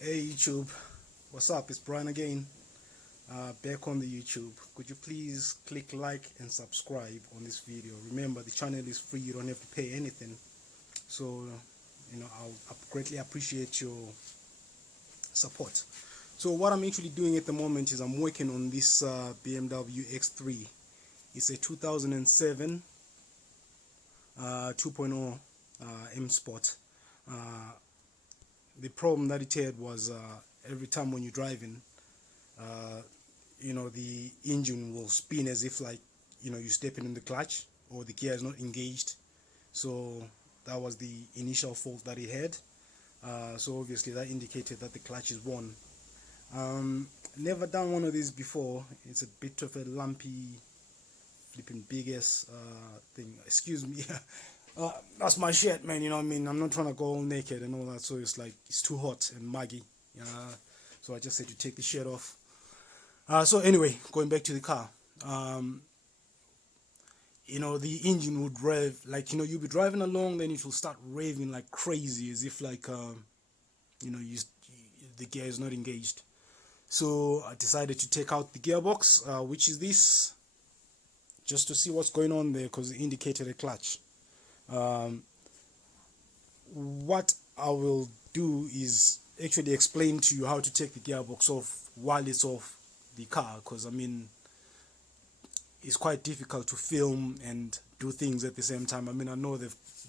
Hey YouTube, what's up? It's Brian again, back on the YouTube. Could you please click like and subscribe on this video? Remember, the channel is free, you don't have to pay anything. So, I'll greatly appreciate your support. So what I'm actually doing at the moment is I'm working on this BMW X3. It's a 2007 2.0 M Sport. The problem that it had was every time when you're driving, the engine will spin as if like, you're stepping in the clutch or the gear is not engaged. So that was the initial fault that it had. So obviously that indicated that the clutch is worn. Never done one of these before. It's a bit of a lumpy, flipping big ass thing. Excuse me. That's my shirt, man. You know what I mean? I'm not trying to go all naked and all that. So it's like it's too hot and muggy. So I just had to take the shirt off. So anyway, going back to the car. The engine would rev like you'll be driving along, then it will start raving like crazy, as if like the gear is not engaged. So I decided to take out the gearbox, which is this, just to see what's going on there, because it indicated a clutch. What I will do is actually explain to you how to take the gearbox off while it's off the car, because I mean it's quite difficult to film and do things at the same time. I mean, I know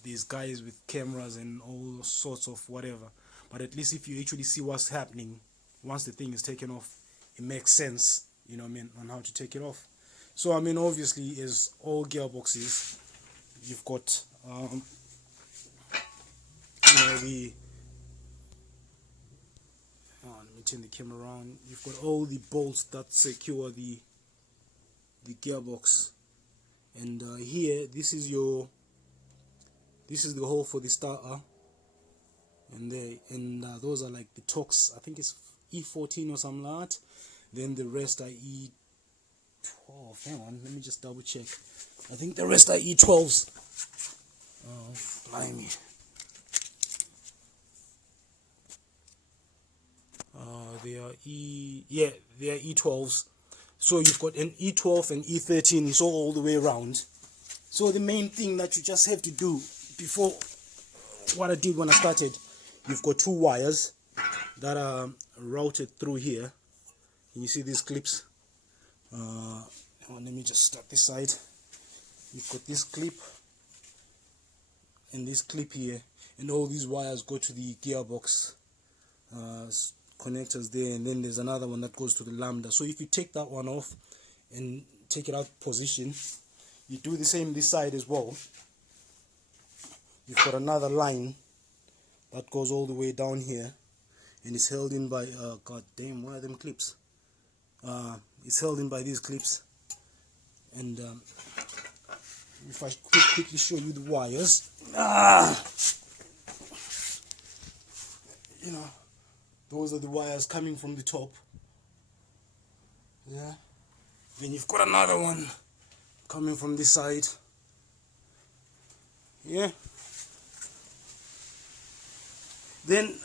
these guys with cameras and all sorts of whatever, but at least if you actually see what's happening once the thing is taken off, it makes sense, on how to take it off. So I mean, obviously, as all gearboxes, you've got let me turn the camera around. You've got all the bolts that secure the gearbox, and here this is the hole for the starter, and those are like the Torx. I think it's E14 or something like that. Then the rest are E12. Hang on, let me just double check. I think the rest are E12s. Oh, blimey. They are they are E12s. So you've got an E12 and E13, so all the way around. So the main thing that you just have to do before, what I did when I started, you've got two wires that are routed through here. Can you see these clips? Let me just start this side. You've got this clip and this clip here, and all these wires go to the gearbox connectors there, and then there's another one that goes to the lambda. So if you take that one off and take it out of position, you do the same this side as well. You've got another line that goes all the way down here, and it's held in by god damn, one of them clips. It's held in by these clips, and if I quickly show you the wires, those are the wires coming from the top. Yeah. Then you've got another one coming from this side. Yeah. Then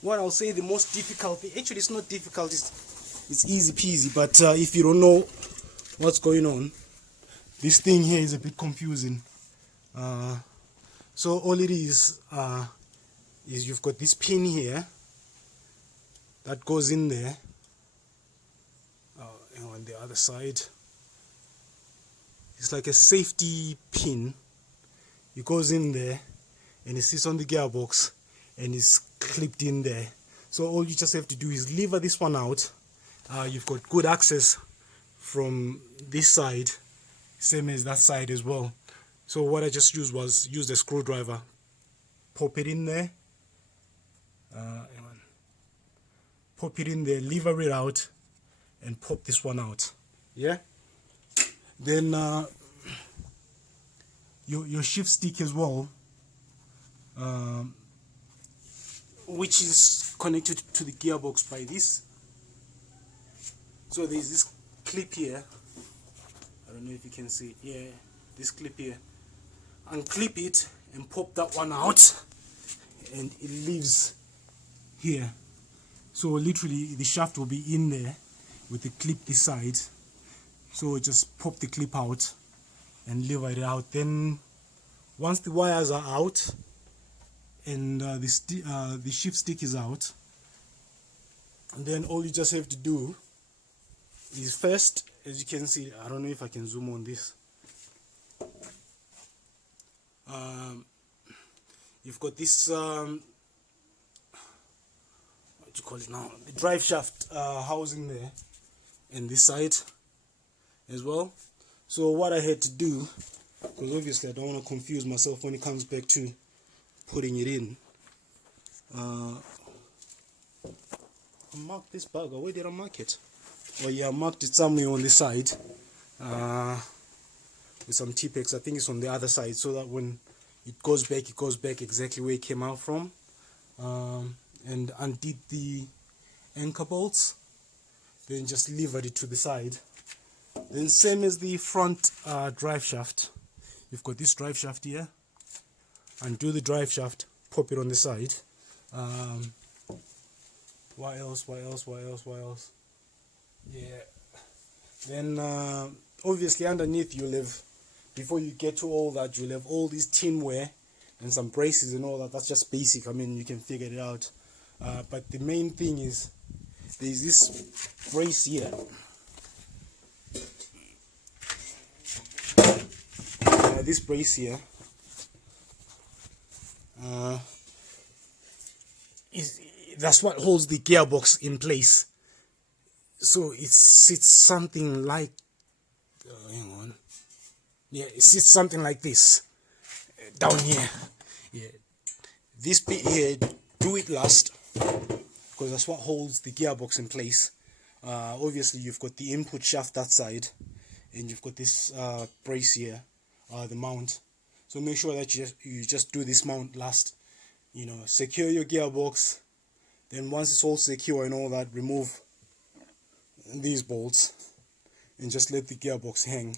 what I'll say, the most difficult thing, actually it's not difficult, it's easy peasy, but if you don't know what's going on, this thing here is a bit confusing. So all it is you've got this pin here that goes in there, and on the other side it's like a safety pin. It goes in there and it sits on the gearbox and it's clipped in there. So all you just have to do is lever this one out. You've got good access from this side, same as that side as well. So what I just used was use a screwdriver, pop it in there, pop it in there, lever it out, and pop this one out. Yeah. Then your shift stick as well, which is connected to the gearbox by this. So there's this clip here. I don't know if you can see it. Yeah, this clip here. Unclip it and pop that one out, and it leaves here. So literally the shaft will be in there with the clip this side. So just pop the clip out and lever it out. Then once the wires are out and the shift stick is out, and then all you just have to do is first, as you can see, I don't know if I can zoom on this. You've got this what do you call it now, the drive shaft housing there, and this side as well. So what I had to do, because obviously I don't want to confuse myself when it comes back to putting it in, I marked this bugger. Where did I mark it? Oh yeah, I marked it somewhere on the side with some T-Pex. I think it's on the other side, so that when it goes back exactly where it came out from. And undid the anchor bolts, then just levered it to the side. Then same as the front drive shaft, you've got this drive shaft here, undo the drive shaft, pop it on the side. What else? Yeah, then obviously underneath you'll have, before you get to all that, you'll have all these tinware and some braces and all that. That's just basic. I mean, you can figure it out. But the main thing is there's this brace here. This brace here that's what holds the gearbox in place. So it sits something like hang on. Yeah, it sits something like this down here. Yeah, this bit here, do it last, because that's what holds the gearbox in place. Obviously you've got the input shaft that side, and you've got this brace here, the mount. So make sure that you just do this mount last. You know, secure your gearbox. Then once it's all secure and all that, remove these bolts and just let the gearbox hang.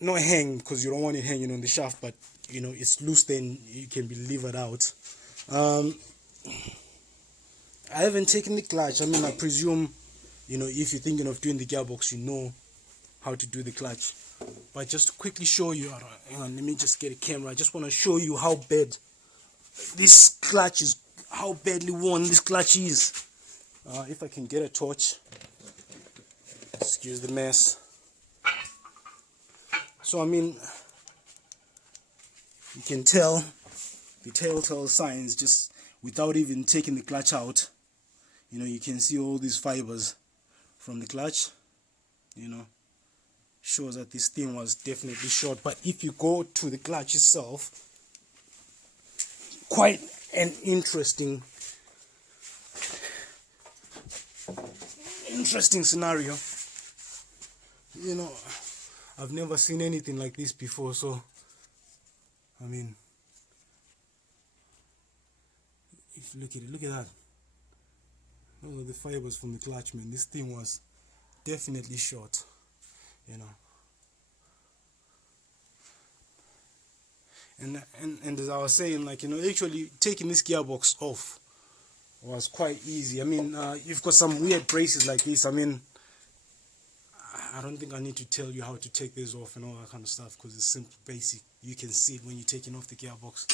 Not hang because you don't want it hanging on the shaft, but you know, it's loose, then it can be levered out. I haven't taken the clutch. I mean, I presume, you know, if you're thinking of doing the gearbox, you know how to do the clutch. But just to quickly show you, hang on, let me just get a camera. I just want to show you how bad this clutch is, how badly worn this clutch is. If I can get a torch, excuse the mess. So I mean, you can tell the telltale signs just without even taking the clutch out. You know, you can see all these fibers from the clutch. You know, shows that this thing was definitely short. But if you go to the clutch itself, quite an interesting scenario. You know, I've never seen anything like this before. So I mean, if you look at it, look at that. Those are the fibers from the clutch, man. This thing was definitely short, you know. And as I was saying, like, you know, actually taking this gearbox off was quite easy. I mean, you've got some weird braces like this. I mean, I don't think I need to tell you how to take this off and all that kind of stuff, because it's simple, basic. You can see it when you're taking off the gearbox.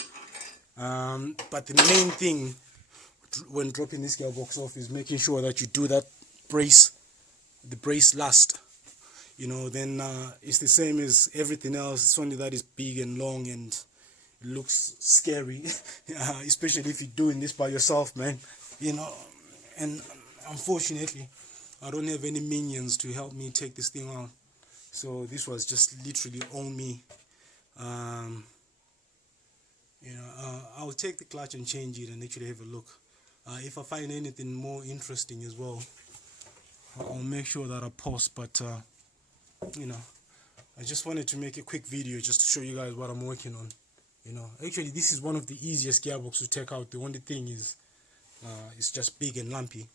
But the main thing when dropping this gearbox off is making sure that you do that brace, the brace last. You know, then it's the same as everything else. It's only that it's big and long and it looks scary, especially if you're doing this by yourself, man. You know, and unfortunately, I don't have any minions to help me take this thing out. So this was just literally on me. You know, I'll take the clutch and change it and actually have a look. If I find anything more interesting as well, I'll make sure that I post. But you know, I just wanted to make a quick video just to show you guys what I'm working on. You know, actually this is one of the easiest gearboxes to take out. The only thing is it's just big and lumpy,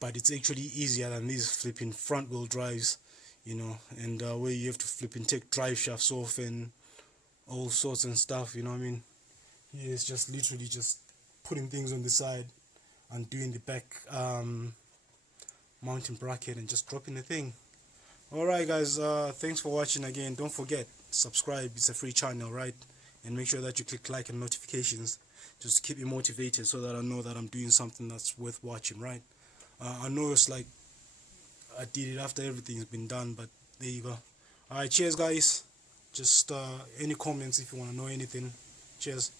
but it's actually easier than these flipping front wheel drives, you know, and where you have to flip and take drive shafts off and all sorts and stuff, you know what I mean. Yeah, it's just literally just putting things on the side, undoing the back mounting bracket and just dropping the thing. Alright guys, thanks for watching again. Don't forget, subscribe, it's a free channel, right? And make sure that you click like and notifications just to keep me motivated, so that I know that I'm doing something that's worth watching, right? I know it's like I did it after everything's been done, but there you go. Alright, cheers guys. Just any comments if you want to know anything. Cheers.